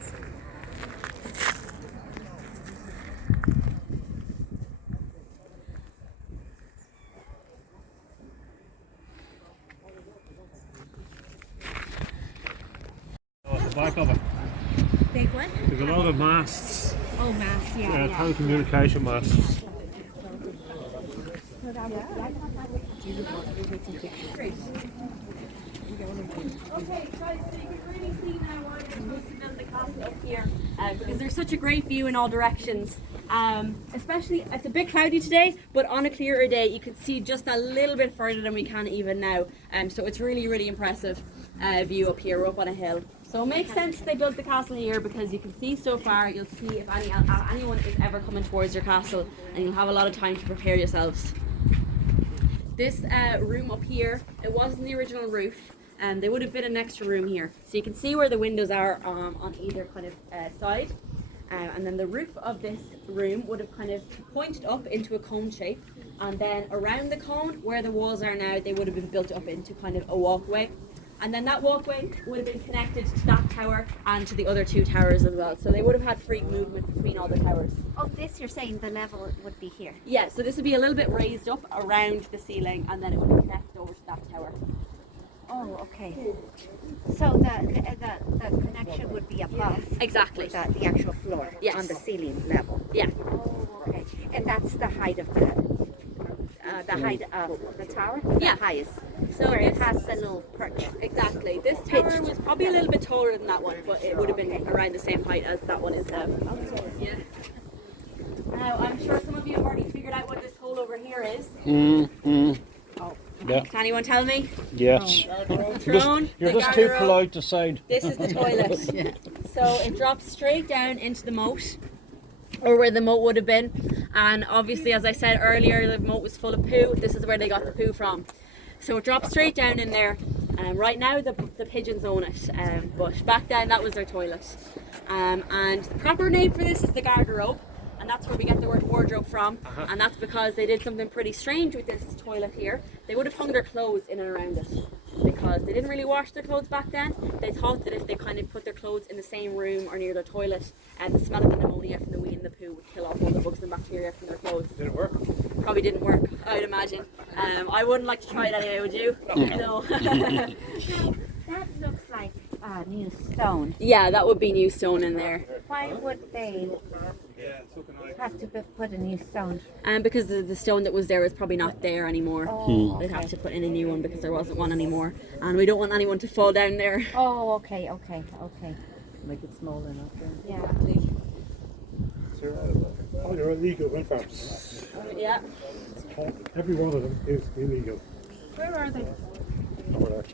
Fearns. The back of it. Big one? There's a lot of masts. Oh, mass, yeah. Telecommunication masts. Okay, guys, so you can really see now why they're supposed to build the castle up here, because there's such a great view in all directions. Especially, it's a bit cloudy today, but on a clearer day you can see just a little bit further than we can even now. So it's really impressive view up here. We're up on a hill. So it makes sense they built the castle here because you can see so far. You'll see if anyone is ever coming towards your castle, and you'll have a lot of time to prepare yourselves. This room up here, it wasn't the original roof, and there would have been an extra room here. So you can see where the windows are on either kind of side. And then the roof of this room would have kind of pointed up into a cone shape. And then around the cone, where the walls are now, they would have been built up into kind of a walkway. And then that walkway would have been connected to that tower and to the other two towers as well. So they would have had free movement between all the towers. Oh, this you're saying the level would be here? Yeah, so this would be a little bit raised up around the ceiling, and then it would be connected over to that tower. Oh, okay. So the connection would be above? Exactly. The actual floor? Yes. On the ceiling level? Yeah. Oh, okay. And that's the height of the height of the tower? Yeah. The highest? So where it this- has the little perch? Exactly. This tower was probably a little bit taller than that one, but it would have been around the same height as that one is now. Yeah. Now, I'm sure some of you have already figured out what this hole over here is. Oh, yeah. Can anyone tell me? Yes. Throne, You're the just too garderobe. polite to say. This is the toilet. So it drops straight down into the moat, or where the moat would have been. And obviously, as I said earlier, the moat was full of poo. This is where they got the poo from. So it drops straight down in there. Right now, the pigeons own it, but back then that was their toilet. And the proper name for this is the garderobe. And that's where we get the word wardrobe from. And that's because they did something pretty strange with this toilet here. They would have hung their clothes in and around it because they didn't really wash their clothes back then. They thought that if they kind of put their clothes in the same room or near their toilet, the smell of the pneumonia from the wee and the poo would kill off all the bugs and bacteria from their clothes. Did it work? Probably didn't work, I'd imagine. I wouldn't like to try it anyway, would you? No. That looks like new stone. Yeah, that would be new stone in there. Why would they have to put a new stone? Because the stone that was there is probably not there anymore. Oh, They'd have to put in a new one because there wasn't one anymore. And we don't want anyone to fall down there. Oh, okay. Make it small enough. Yeah. Oh, they're illegal wind farms. Yeah. Every one of them is illegal. Where are they? Over there.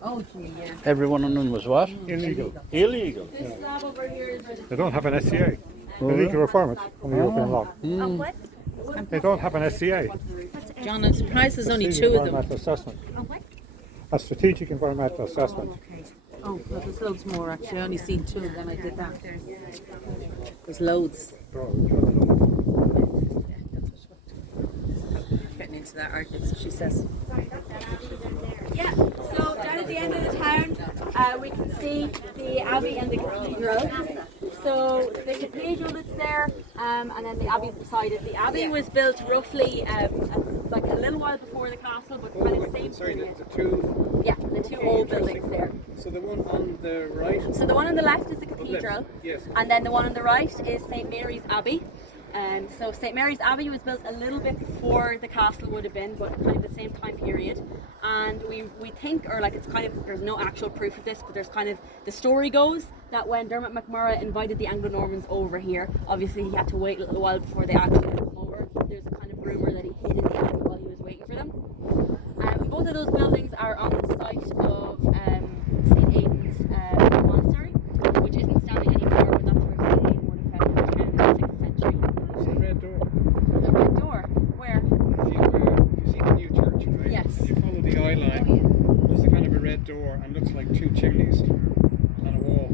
Oh, gee, yeah. Every one of them was what? Illegal. Illegal. This slab over here is where the They don't have an SCA. They need to reform it on the European law. Oh, what? They don't have an SCA. What's John, I'm surprised there's only Strategic two of them. Environmental Assessment. Oh, what? A strategic environmental assessment. Okay. Oh, but there's loads more actually. I only seen two when I did that. There's loads. Getting into that argument, so she says. Yeah, so down at the end of the town, we can see the Abbey and the Cathedral. So the Cathedral that's there, and then the Abbey beside it. The Abbey was built roughly like a little while before the castle, but kind of same Sorry, period. the two. Yeah, the two old buildings there. So the one on the right. So the one on the left is the Cathedral, Yes. and then the one on the right is St Mary's Abbey. So St Mary's Abbey was built a little bit before the castle would have been, but kind of the same time period. And we think, or like it's kind of, there's no actual proof of this, but there's kind of, the story goes that when Dermot McMurrough invited the Anglo-Normans over here, obviously he had to wait a little while before they actually come over. There's a kind of rumour that he hid in the abbey while he was waiting for them. Both of those buildings are on the site of St Aidan's monastery, which isn't standing anymore, but that's where St Aidan would have found in the 6th century. It's a red door. The red door, where? If you see the new church, right? Yes. You follow the eye line. There's a kind of a red door and looks like two chimneys on a wall.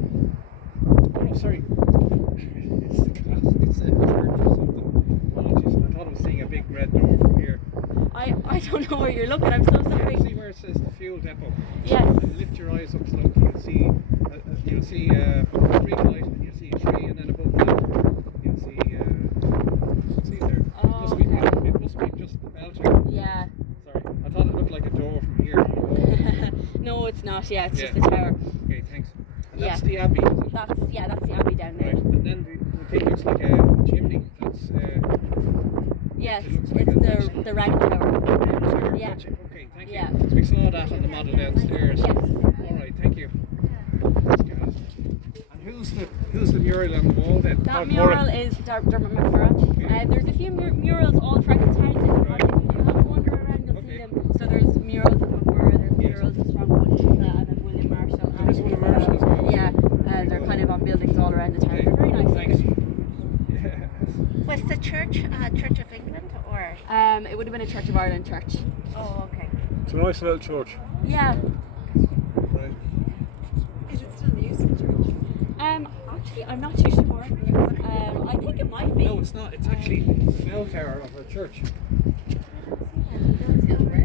Oh, sorry. It's the castle. It's a church or something. Apologies. I thought I was seeing a big red door from here. I don't know where you're looking, I'm so sorry. See where it says the fuel depot? Yes. And lift your eyes up slowly. You'll see street light and you'll see a tree, and then above that you'll see there. Oh, Must be, okay. it must be just the bell tower. Yeah. Sorry, I thought it looked like a door from here. No, it's not. Yeah, it's just Yeah. the tower. Okay, thanks. And Yeah. that's the abbey, is it? That's the abbey down there. Right. And then the thing looks like a chimney. That's Yes, it looks like it's a the round tower. tower. Yeah. Gotcha. Okay, thank you. Yeah. So we saw that on the model downstairs. Yes. All right, thank you. That's good. And who's the mural on the wall then? That mural is Dermot McMurray. There's a few murals all throughout the town. If you Right. have a wander around, you'll see Okay. them. So there's murals of McMurray, there's Yes. murals of Strongwood, and then William Marshall. There is one of Marshall as well. Yeah, they're kind of on buildings all around the town. They're very nice. Thanks. looking. Yeah. Was the church Church of England or? It would have been a Church of Ireland church. Oh, okay. It's a nice little church. Yeah. Right. Is it still used in church? Actually, I'm not too sure. I think it might be. No, it's not. It's actually the bell tower of a church.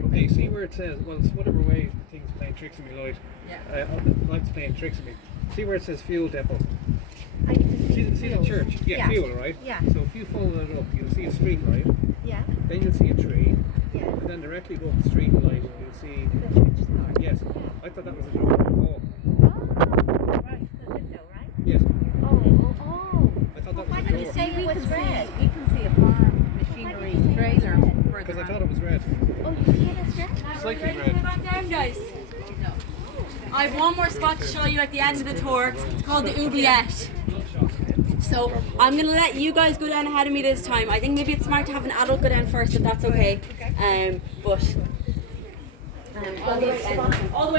Okay, see where it says, well, it's whatever way things playing tricks on me, Lloyd. Yeah. Light's playing tricks on me. See where it says fuel depot? I can just See the church? Yeah, Yeah. fuel, right? Yeah. So if you fold it up, you'll see a street light, Yeah. then you'll see a tree, Yeah. and then directly above the street light, you'll see. The church tower. Yes, I thought that was a door on the wall. Oh, right. The window, right? Yes, Oh. I thought that Why was a did you door. say it was red? You can see a farm machinery trailer Because further I on. thought it was red. Oh, you see it as red? Slightly Ready to red. go back down, guys? I have one more spot to show you at the end of the tour. It's called the Oubliette. So I'm gonna let you guys go down ahead of me this time. I think maybe it's smart to have an adult go down first, if that's okay. But all the way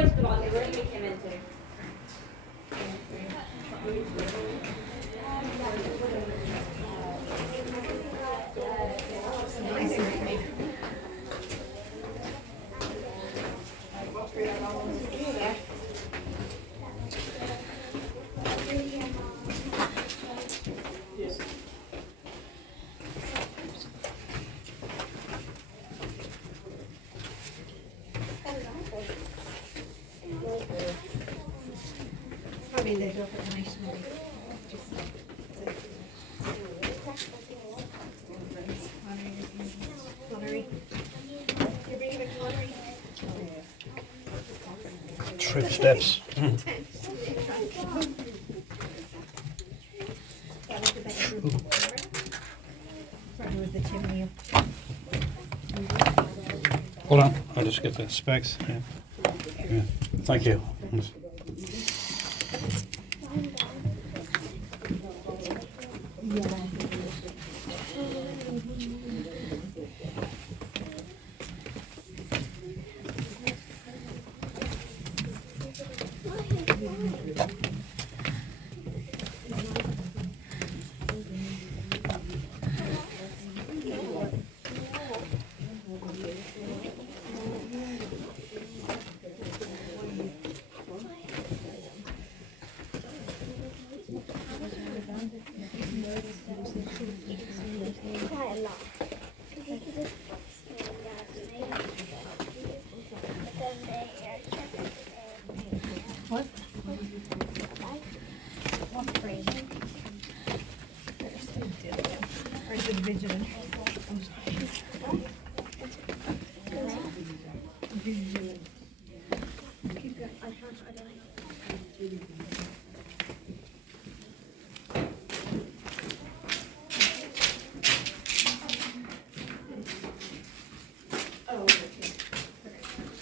to the bottom, where we came into. Probably they built it nice and Connery. You're bringing it Connery? Trip steps. That was the bedroom. Probably was the chimney up. Hold on, I'll just get the specs. Yeah. Yeah. Thank you. Quite a lot. Because you could just scale it down to make it. But then they check it. What? What frame? Or is it vigilant? Vigilant. Keep going. I don't know. Oh, okay.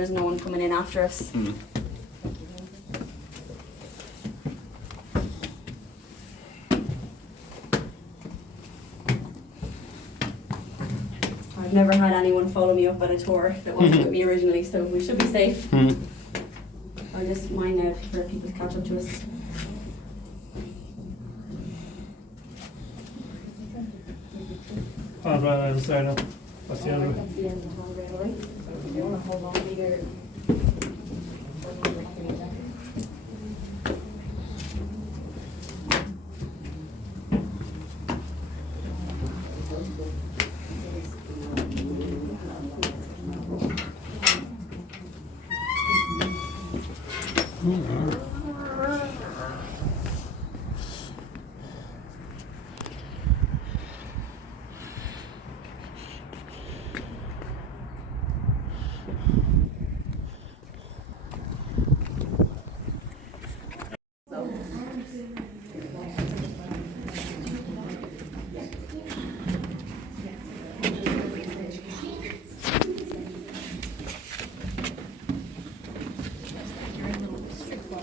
there's no one coming in after us. I've never had anyone follow me up on a tour that wasn't with me originally, so we should be safe. I'll just mind out for people to catch up to us. Oh, right, I was there now. That's the other way. That's the end of the hall railway. If you want to hold on to your...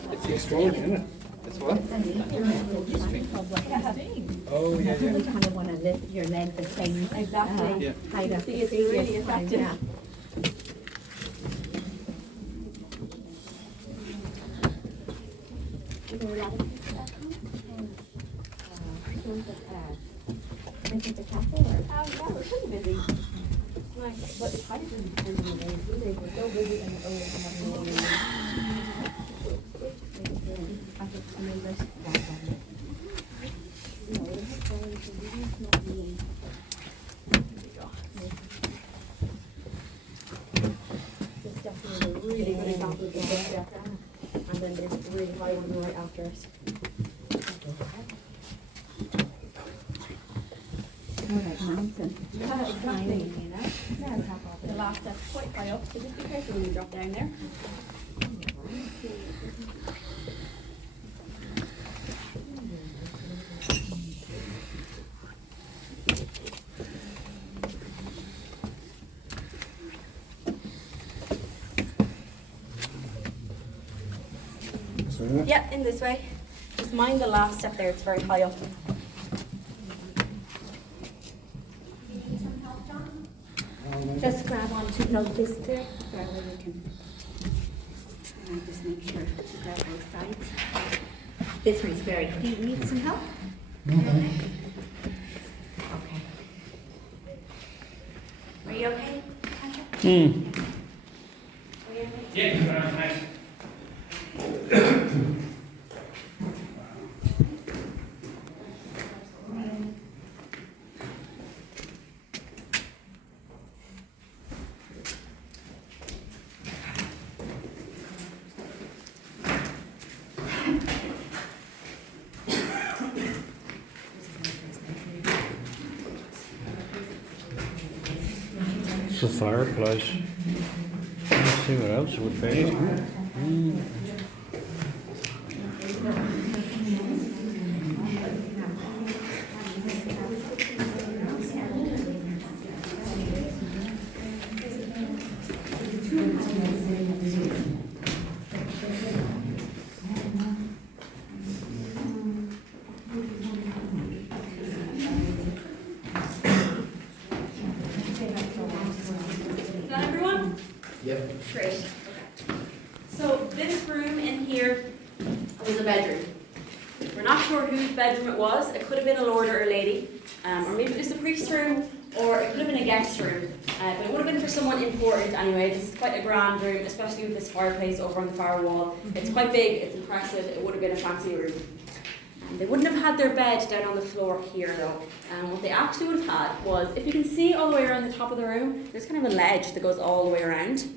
It's extraordinary, isn't it? It's what? Oh, yeah, You kind of want to lift your leg the same Exactly. Yeah. height of See, the it's really previous one. effective. Yeah. Is there a lot of people that come? Is it the cafe or? Yeah, we're pretty busy. Nice, but it's kind of busy depending on the days. These days we're so busy and we're always having a meeting. I think I mean this. This is definitely a really good example of the book there. And then there's a really high one right after it. Alright, mountain. Yeah, exactly. You know? Yeah, the last step's quite high up, so just be careful when you drop down there. So, yeah. Yeah, in this way. Just mind the last step there, it's very high up. Just grab onto this there, so we can. And just make sure to grab both sides. This one's very clean. Need some help? Okay. Are you okay? Patrick? Are you okay? Yeah, nice. It's a fireplace. Let's see what else it would be. Is that everyone? Yep. Great. Okay. So this room in here was a bedroom. We're not sure whose bedroom it was. It could have been a lord or a lady, or maybe it was the priest's room, or it could have been a guest room. But it would have been for someone important anyway. This is quite a grand room, especially with this fireplace over on the far wall. It's quite big, it's impressive. It would have been a fancy room. They wouldn't have had their bed down on the floor here though. What they actually would have had was, if you can see all the way around the top of the room, there's kind of a ledge that goes all the way around.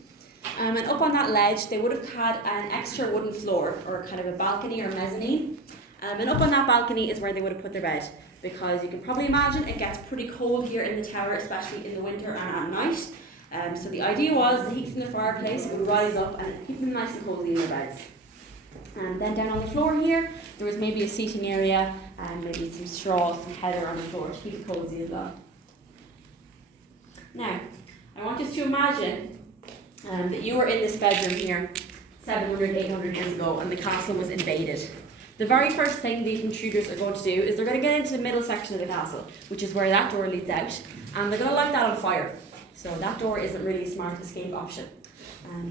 And up on that ledge, they would have had an extra wooden floor, or kind of a balcony or mezzanine. And up on that balcony is where they would have put their bed, because you can probably imagine it gets pretty cold here in the tower, especially in the winter and at night. So the idea was the heat from the fireplace would rise up and keep them nice and cozy in their beds. And then down on the floor here, there was maybe a seating area and maybe some straw, some heather on the floor to keep it cozy as well. Now, I want us to imagine that you were in this bedroom here 700, 800 years ago and the castle was invaded. The very first thing these intruders are going to do is they're going to get into the middle section of the castle, which is where that door leads out, and they're going to light that on fire. So that door isn't really a smart escape option.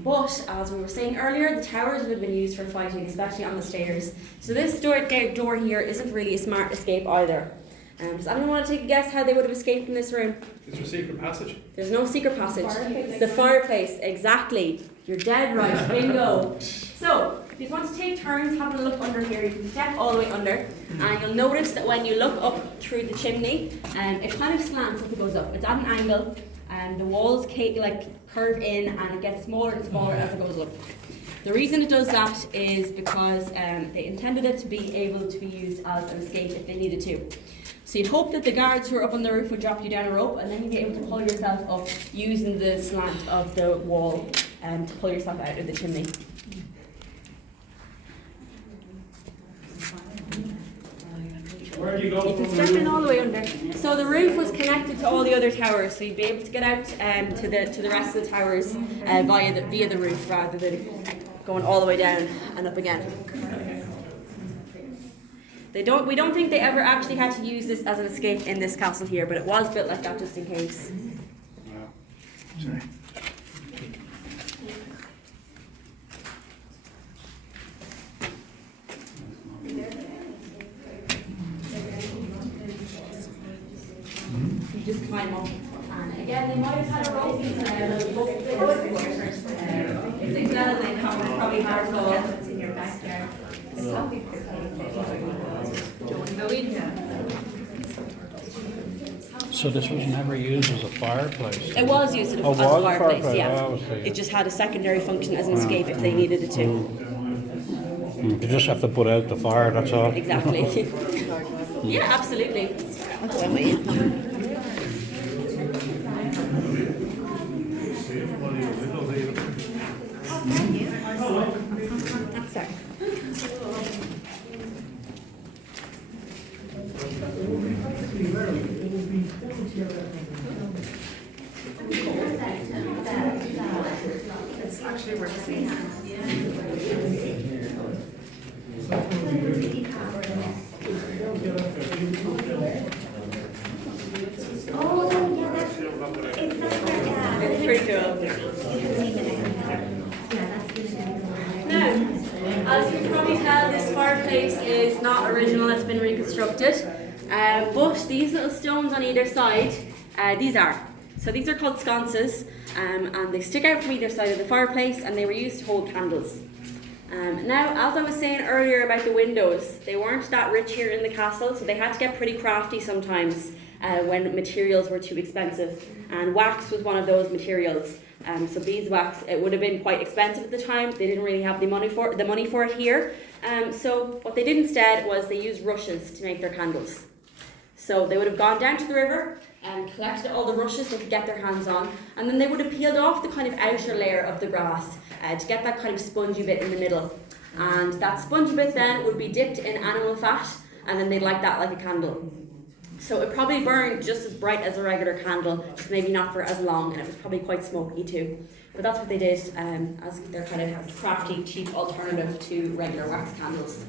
But as we were saying earlier, the towers would have been used for fighting, especially on the stairs. So this door here isn't really a smart escape either. Does anyone want to take a guess how they would have escaped from this room? Is there a secret passage? There's no secret passage. The fireplace, exactly. You're dead right, bingo. So, if you want to take turns having a look under here, you can step all the way under, and you'll notice that when you look up through the chimney, it kind of slants as it goes up. It's at an angle, and the walls curve in, and it gets smaller and smaller as it goes up. The reason it does that is because they intended it to be able to be used as an escape if they needed to. So you'd hope that the guards who are up on the roof would drop you down a rope, and then you'd be able to pull yourself up using the slant of the wall to pull yourself out of the chimney. Where do you go? You can step in all the way under. So the roof was connected to all the other towers, so you'd be able to get out to the rest of the towers via the roof rather than going all the way down and up again. We don't think they ever actually had to use this as an escape in this castle here, but it was built like that just in case. Sorry. You just climb up. And again, they might have had a rope. If they fell, they probably had a rope. It's in your backyard. So this was never used as a fireplace? It was used as a Oh, was a fireplace, fireplace? yeah. Oh, I see. It just had a secondary function as an escape if they needed it to. You just have to put out the fire, that's all. Exactly. Yeah, absolutely. Sorry. It's actually workspace. Oh, yeah, that's it's Pretty cool. Now, as you can probably tell, this fireplace is not original, it's been reconstructed. But these little stones on either side, these are. So these are called sconces, and they stick out from either side of the fireplace, and they were used to hold candles. Now, as I was saying earlier about the windows, they weren't that rich here in the castle, so they had to get pretty crafty sometimes when materials were too expensive. And wax was one of those materials. So beeswax, it would have been quite expensive at the time. They didn't really have the money for it here. So what they did instead was they used rushes to make their candles. So they would have gone down to the river and collected all the rushes they could get their hands on, and then they would have peeled off the kind of outer layer of the grass to get that kind of spongy bit in the middle. And that spongy bit then would be dipped in animal fat, and then they'd light that like a candle. So it probably burned just as bright as a regular candle, just maybe not for as long, and it was probably quite smoky too. But that's what they did as their kind of crafty, cheap alternative to regular wax candles.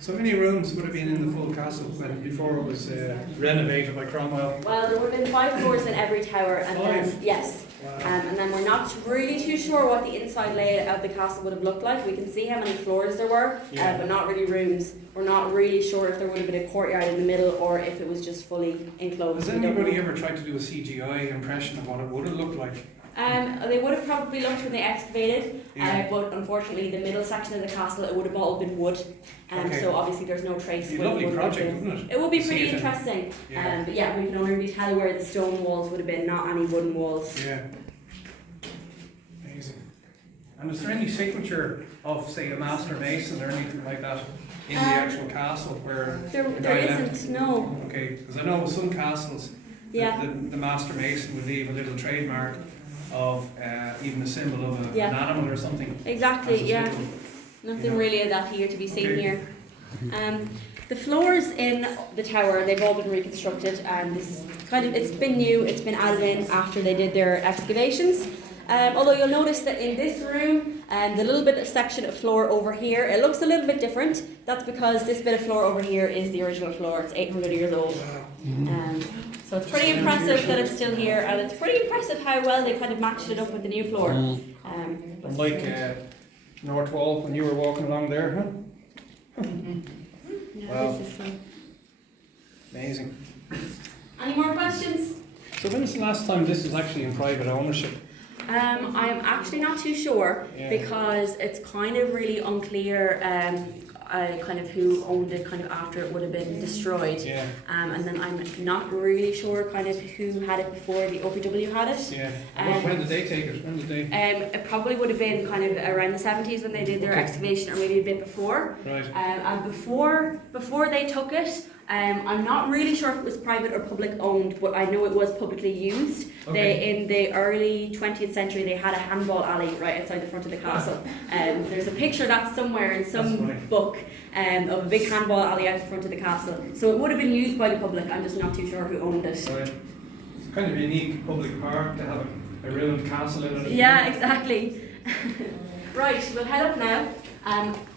So many rooms would have been in the full castle before it was renovated by Cromwell? Well, there would have been 5 floors in every tower, and then, Five? yes. Wow. And then we're not really too sure what the inside layout of the castle would have looked like. We can see how many floors there were, but not really rooms. We're not really sure if there would have been a courtyard in the middle or if it was just fully enclosed. Has We don't anybody know. ever tried to do a CGI impression of what it would have looked like? They would have probably looked when they excavated, but unfortunately the middle section of the castle, it would have all been wood. Okay. So obviously there's no trace. It'd be a where the lovely wood would have project, been. wouldn't it? It would be See pretty it in- interesting. Yeah. But yeah, we can only really tell where the stone walls would have been, not any wooden walls. Yeah. Amazing. And is there any signature of, say, a master mason or anything like that in the actual castle where There the guy left? isn't, no. Okay, because I know with some castles, Yeah. the master mason would leave a little trademark of even a symbol of an animal or something. Exactly, as a yeah. symbol. Nothing Yeah. really of that here to be seen Okay. here. The floors in the tower, they've all been reconstructed, and this is it's been new, it's been added in after they did their excavations. Although you'll notice that in this room, the little bit of section of floor over here, it looks a little bit different. That's because this bit of floor over here is the original floor. It's 800 years old. So it's pretty impressive that it's still here, and it's pretty impressive how well they kind of matched it up with the new floor. Like North Wall when you were walking along there, huh? Wow. Amazing. Any more questions? So when is the last time this was actually in private ownership? I'm actually not too sure because it's kind of really unclear kind of who owned it kind of after it would have been destroyed. Yeah. And then I'm not really sure kind of who had it before the OPW had it. Yeah. When did they take it? When did they? It probably would have been kind of around the 70s when they did their excavation, or maybe a bit before. Right. And before they took it, I'm not really sure if it was private or public owned, but I know it was publicly used. In the early 20th century, they had a handball alley right outside the front of the castle. There's a picture of that somewhere in some book of a big handball alley out the front of the castle. So it would have been used by the public. I'm just not too sure who owned it. Right. It's kind of a unique public park to have a ruined castle in it. Yeah, exactly. Right, we'll head up now.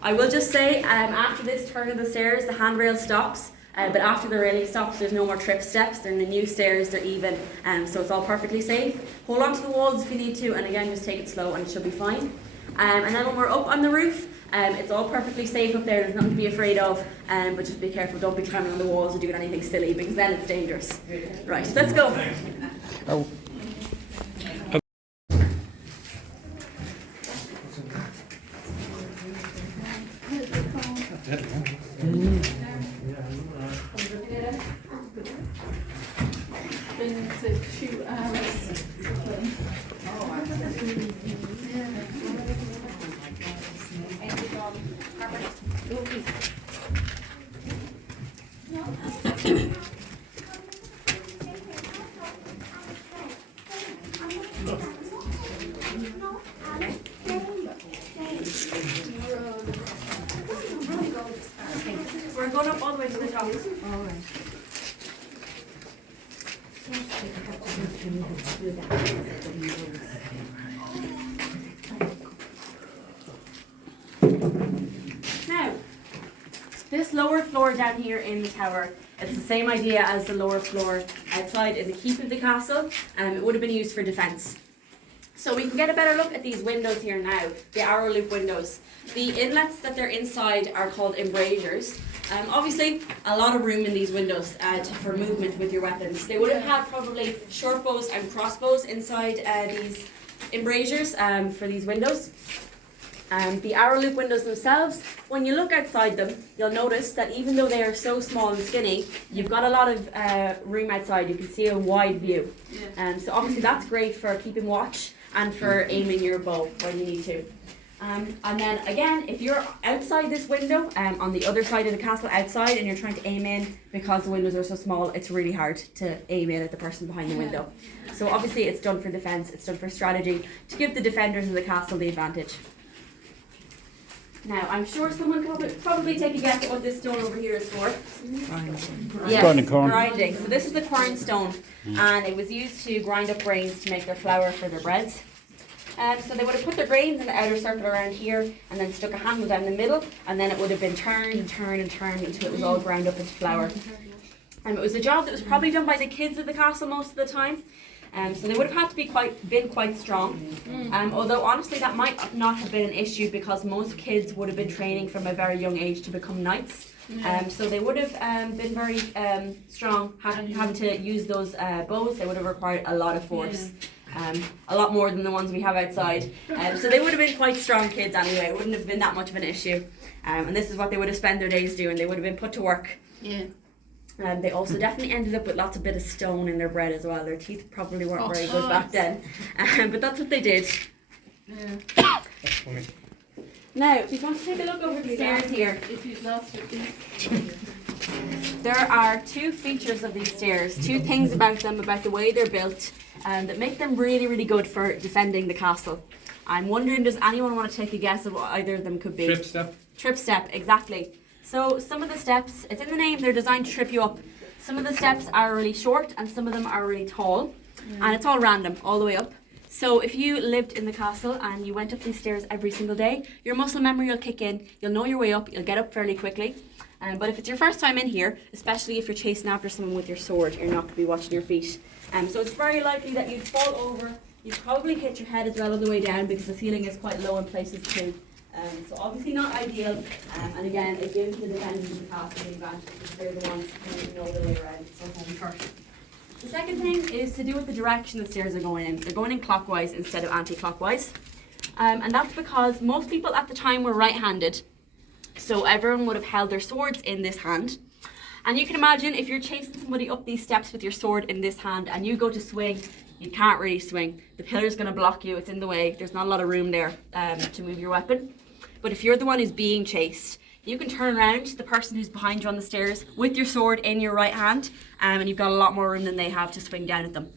I will just say, after this turn of the stairs, the handrail stops. But after the railing stops, there's no more trip steps. They're in the new stairs, they're even, so it's all perfectly safe. Hold on to the walls if you need to, and again, just take it slow and it should be fine. And then when we're up on the roof, it's all perfectly safe up there, there's nothing to be afraid of, but just be careful, don't be climbing on the walls or doing anything silly, because then it's dangerous. Right, let's go. Oh. Been to 2 hours. We're going up all the way to the top. Now, this lower floor down here in the tower, it's the same idea as the lower floor outside in the keep of the castle. It would have been used for defence. So we can get a better look at these windows here now, the arrow loop windows. The inlets that they're inside are called embrasures. Obviously, a lot of room in these windows for movement with your weapons. They would have had probably short bows and crossbows inside these embrasures for these windows. The arrow loop windows themselves, when you look outside them, you'll notice that even though they are so small and skinny, you've got a lot of room outside. You can see a wide view. So obviously that's great for keeping watch and for aiming your bow when you need to. And then again, if you're outside this window, on the other side of the castle outside, and you're trying to aim in, because the windows are so small, it's really hard to aim in at the person behind the window. So obviously it's done for defence, it's done for strategy, to give the defenders of the castle the advantage. Now, I'm sure someone could probably take a guess at what this stone over here is for. Yes, Grinding corn. grinding. So this is the quern stone, and it was used to grind up grains to make their flour for their breads. So they would have put their grains in the outer circle around here, and then stuck a handle down the middle, and then it would have been turned and turned and turned until it was all ground up into flour. It was a job that was probably done by the kids of the castle most of the time. So they would have had to be been quite strong. Although honestly that might not have been an issue, because most kids would have been training from a very young age to become knights. So they would have been very strong, having to use those bows. They would have required a lot of force. A lot more than the ones we have outside. So they would have been quite strong kids anyway. It wouldn't have been that much of an issue. And this is what they would have spent their days doing. They would have been put to work. Yeah. They also definitely ended up with lots of bit of stone in their bread as well. Their teeth probably weren't very good back then. But that's what they did. Yeah. Now, if you want to take a look over the stairs here, If you've lost your teeth. there are two features of these stairs, two things about them, about the way they're built, that make them really, really good for defending the castle. I'm wondering, does anyone want to take a guess of what either of them could be? Trip step. Trip step, exactly. So some of the steps, it's in the name, they're designed to trip you up. Some of the steps are really short and some of them are really tall. And it's all random, all the way up. So if you lived in the castle and you went up these stairs every single day, your muscle memory will kick in, you'll know your way up, you'll get up fairly quickly. But if it's your first time in here, especially if you're chasing after someone with your sword, you're not going to be watching your feet. So it's very likely that you'd fall over. You'd probably hit your head as well on the way down because the ceiling is quite low in places too. So obviously not ideal. And again, it gives the defenders of the castle the advantage because they're the ones who know their way around. So home first. The second thing is to do with the direction the stairs are going in. They're going in clockwise instead of anti-clockwise. And that's because most people at the time were right-handed. So everyone would have held their swords in this hand. And you can imagine if you're chasing somebody up these steps with your sword in this hand and you go to swing, you can't really swing. The pillar's going to block you, it's in the way. There's not a lot of room there to move your weapon. But if you're the one who's being chased, you can turn around to the person who's behind you on the stairs with your sword in your right hand, and you've got a lot more room than they have to swing down at them.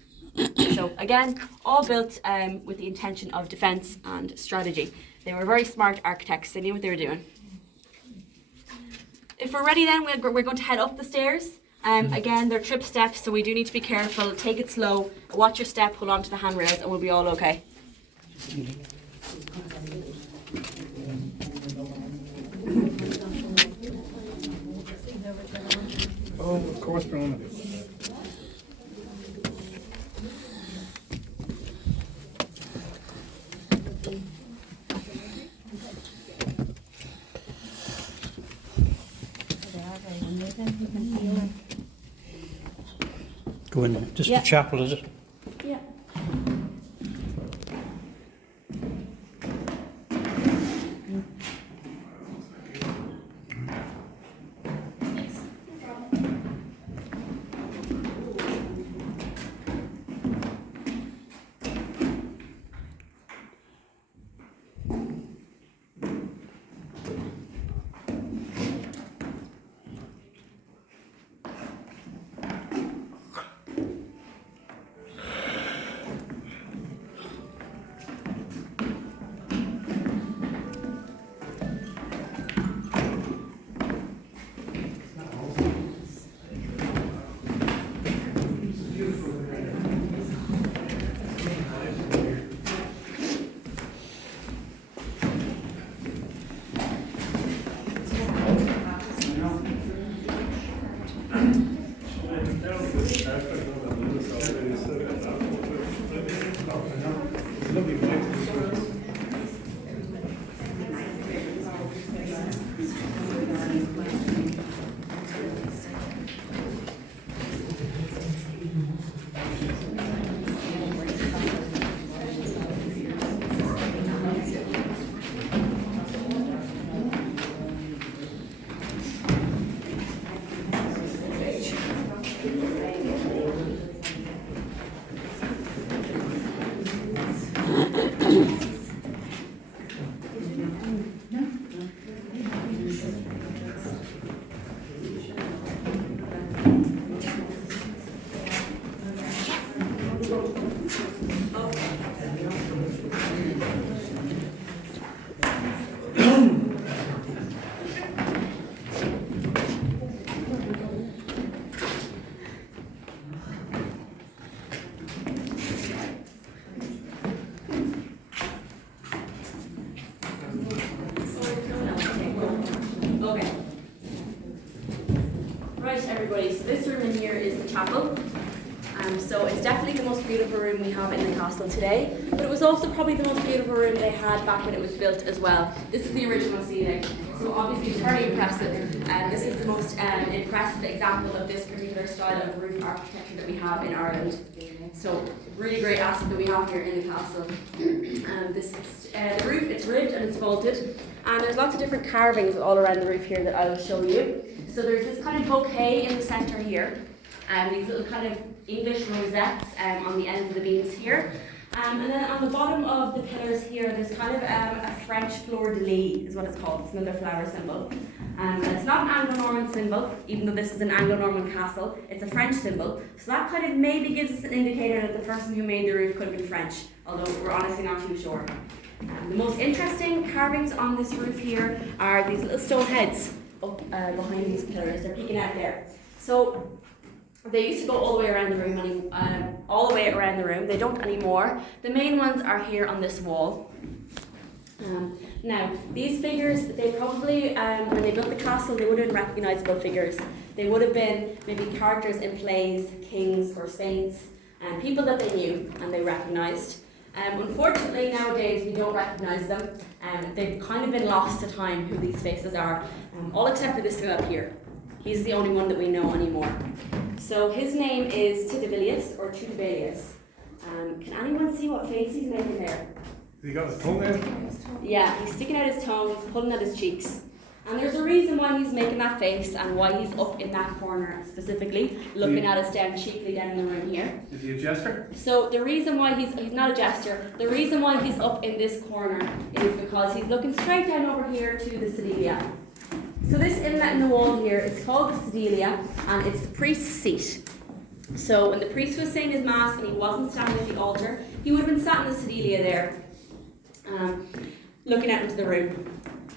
So again, all built with the intention of defense and strategy. They were very smart architects, they knew what they were doing. If we're ready then, we're going to head up the stairs. Again, they're trip steps, so we do need to be careful. Take it slow, watch your step, hold on to the handrails, and we'll be all okay. Oh, of course, Brona. Go in. Just Yeah. the chapel, is it? Yeah. Everybody, so this room in here is the chapel. So it's definitely the most beautiful room we have in the castle today, but it was also probably the most beautiful room they had back when it was built as well. This is the original ceiling, so obviously it's very impressive, and this is the most impressive example of this particular style of roof architecture that we have in Ireland. So really great asset that we have here in the castle. This is the roof, it's ribbed and it's vaulted, and there's lots of different carvings all around the roof here that I will show you. So there's this kind of bouquet in the centre here, and these little kind of English rosettes on the ends of the beams here. And then on the bottom of the pillars here, there's kind of a French fleur-de-lis, is what it's called. It's another flower symbol. And it's not an Anglo-Norman symbol, even though this is an Anglo-Norman castle. It's a French symbol. So that kind of maybe gives us an indicator that the person who made the roof could have been French, although we're honestly not too sure. The most interesting carvings on this roof here are these little stone heads up behind these pillars. They're peeking out there. So They used to go all the way around the room, all the way around the room. They don't anymore. The main ones are here on this wall. Now, these figures, they probably, when they built the castle, they would have been recognisable figures. They would have been maybe characters in plays, kings or saints, and people that they knew and they recognised. Unfortunately, nowadays we don't recognise them. They've kind of been lost to time who these faces are, all except for this guy up here. He's the only one that we know anymore. So his name is Tidivilius or Tudivilius. Can anyone see what face he's making there? He got his tongue out. Yeah, he's sticking out his tongue, he's pulling out his cheeks. And there's a reason why he's making that face and why he's up in that corner specifically, looking at us down cheekily down in the room here. Is he a jester? So the reason why he's not a jester, the reason why he's up in this corner is because he's looking straight down over here to the sedilia. So this inlet in the wall here is called the sedilia, and it's the priest's seat. So when the priest was saying his mass and he wasn't standing at the altar, he would have been sat in the sedilia there, looking out into the room.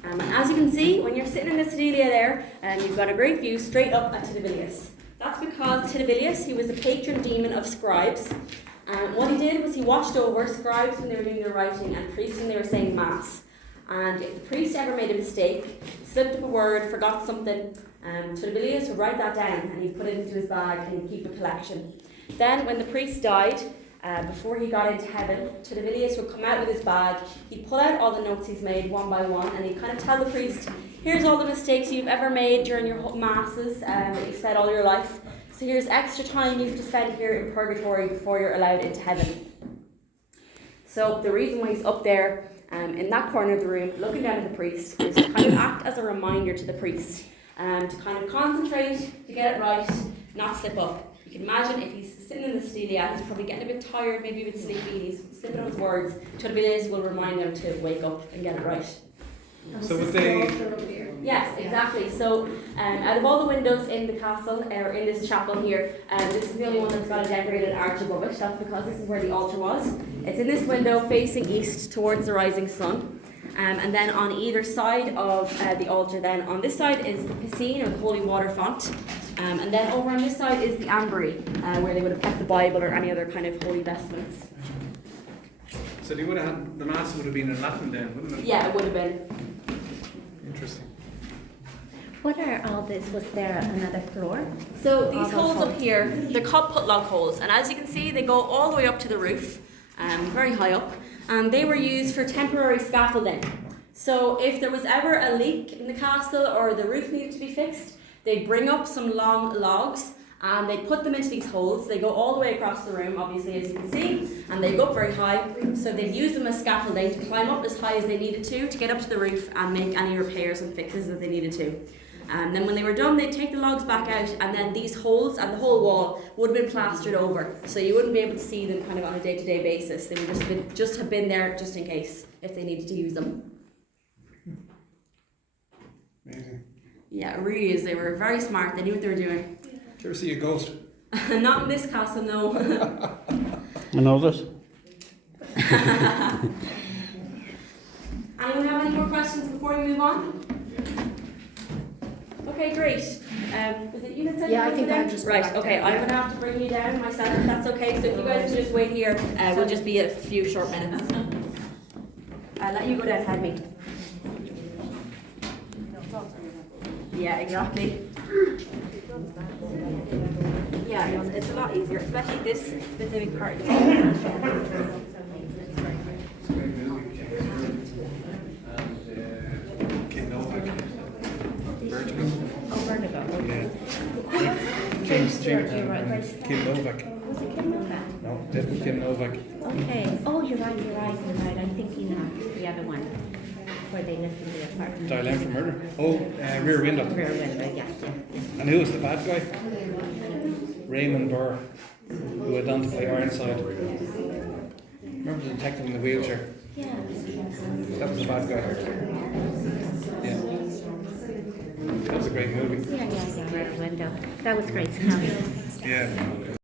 And as you can see, when you're sitting in the sedilia there, you've got a great view straight up at Tidivilius. That's because Tidivilius, he was the patron demon of scribes. What he did was he watched over scribes when they were doing their writing and priests when they were saying mass. And if the priest ever made a mistake, slipped up a word, forgot something, Tidivilius would write that down and he'd put it into his bag and he'd keep a collection. Then when the priest died, before he got into heaven, Tidivilius would come out with his bag, he'd pull out all the notes he's made one by one, and he'd kind of tell the priest, here's all the mistakes you've ever made during your masses that you've said all your life, so here's extra time you have to spend here in purgatory before you're allowed into heaven. So the reason why he's up there in that corner of the room, looking down at the priest, is to kind of act as a reminder to the priest, to kind of concentrate, to get it right, not slip up. You can imagine if he's sitting in the sedilia, he's probably getting a bit tired, maybe a bit sleepy, he's slipping on his words. Tidivilius will remind him to wake up and get it right. So would they... Yes, exactly. So out of all the windows in the castle, or in this chapel here, this is the only one that's got a decorated arch above it. That's because this is where the altar was. It's in this window facing east towards the rising sun. And then on either side of the altar, then on this side is the piscine or the holy water font. And then over on this side is the ambry, where they would have kept the Bible or any other kind of holy vestments. So they would have had, the mass would have been in Latin then, wouldn't it? Yeah, it would have been. Interesting. What are all this? Was there another floor? So these holes up here, they're called putlock holes, and as you can see, they go all the way up to the roof, very high up, and they were used for temporary scaffolding. So if there was ever a leak in the castle or the roof needed to be fixed, they'd bring up some long logs and they put them into these holes. They go all the way across the room, obviously, as you can see, and they go up very high. So they'd use them as scaffolding to climb up as high as they needed to get up to the roof and make any repairs and fixes that they needed to. And then when they were done, they'd take the logs back out, and then these holes and the whole wall would have been plastered over. So you wouldn't be able to see them kind of on a day-to-day basis. They would just have been there just in case if they needed to use them. Amazing. Yeah, it really is. They were very smart. They knew what they were doing. Did you ever see a ghost? Not in this castle, no. I know this. Anyone have any more questions before we move on? Okay, great. Was it you that said Yeah, you I think down? I'll just go right. back Okay, down, I'm yeah. going to have to bring you down myself if that's okay. So if you guys can just wait here, we'll just be a few short minutes. I'll let you go down ahead of me. Yeah, exactly. Yeah, it's a lot easier, especially this specific part of the Kid Novak. Vertigo. Oh, Vertigo. Yeah. James Kid Novak. Was it Kim Novak? No, definitely Kid Novak. Okay. Oh, you're right. I'm thinking of the other one where they lived in the apartment. Dial M for Murder. Oh, Rear Window. Rear Window, yeah. And who was the bad guy? Raymond Burr, who went on to play Ironside. Remember the detective in the wheelchair? Yeah. That was the bad guy. Yeah. That was a great movie. Yeah, Rear Window. That was great, Sally. Yeah.